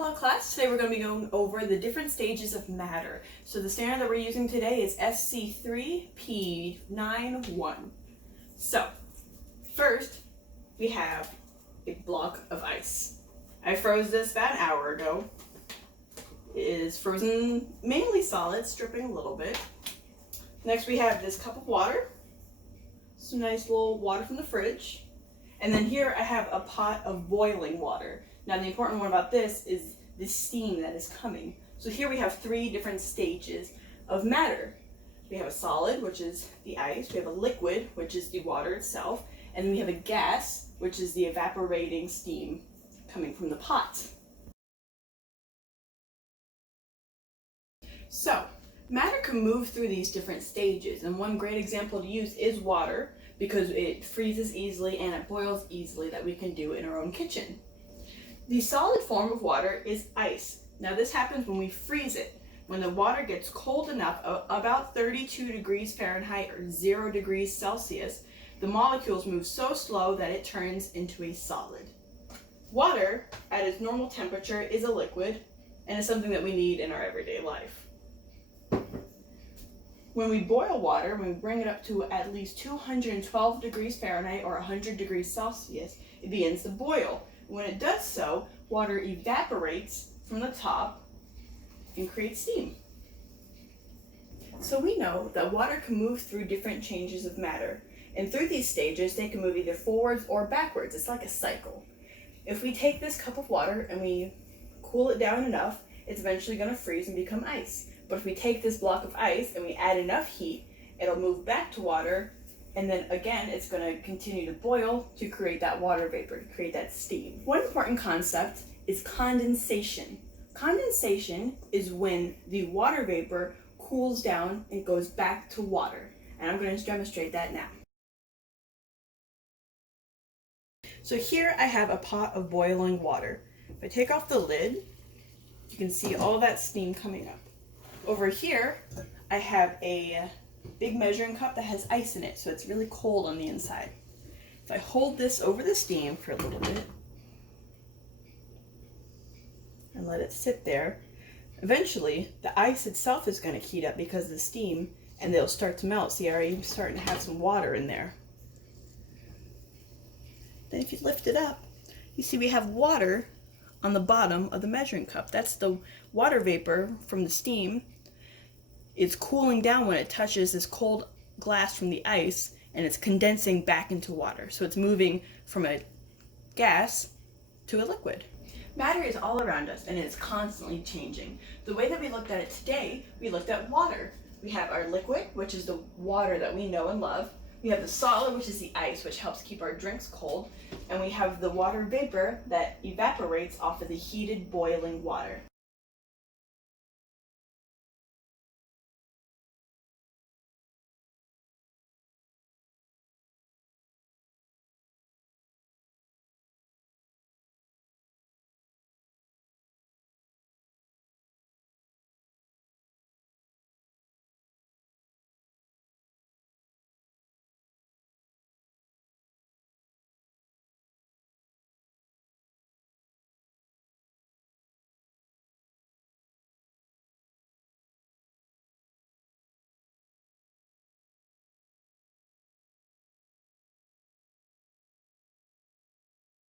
Hello class, today we're going to be going over the different stages of matter. So the standard that we're using today is SC3P91. So first we have a block of ice. I froze this about an hour ago. It is frozen mainly solid, stripping a little bit. Next we have this cup of water, some nice little water from the fridge. And then here I have a pot of boiling water. Now the important one about this is the steam that is coming. So here we have three different stages of matter. We have a solid, which is the ice. We have a liquid, which is the water itself. And then we have a gas, which is the evaporating steam coming from the pot. So matter can move through these different stages. And one great example to use is water, because it freezes easily and it boils easily, that we can do in our own kitchen. The solid form of water is ice. Now this happens when we freeze it. When the water gets cold enough, about 32 degrees Fahrenheit or 0 degrees Celsius, the molecules move so slow that it turns into a solid. Water, at its normal temperature, is a liquid and is something that we need in our everyday life. When we boil water, when we bring it up to at least 212 degrees Fahrenheit or 100 degrees Celsius, it begins to boil. When it does so, water evaporates from the top and creates steam. So we know that water can move through different changes of matter. And through these stages, they can move either forwards or backwards. It's like a cycle. If we take this cup of water and we cool it down enough, it's eventually going to freeze and become ice. But if we take this block of ice and we add enough heat, it'll move back to water, and then again it's going to continue to boil to create that water vapor, to create that steam. One important concept is condensation. Condensation is when the water vapor cools down and goes back to water. And I'm going to demonstrate that now. So here I have a pot of boiling water. If I take off the lid, you can see all that steam coming up. Over here, I have a big measuring cup that has ice in it, so it's really cold on the inside. If I hold this over the steam for a little bit and let it sit there, eventually the ice itself is going to heat up because of the steam, and they'll start to melt. See, I'm starting to have some water in there. Then if you lift it up, you see we have water on the bottom of the measuring cup. That's the water vapor from the steam. It's cooling down when it touches this cold glass from the ice, and it's condensing back into water. So it's moving from a gas to a liquid. Matter is all around us, and it's constantly changing. The way that we looked at it today, we looked at water. We have our liquid, which is the water that we know and love. We have the solid, which is the ice, which helps keep our drinks cold. And we have the water vapor that evaporates off of the heated, boiling water.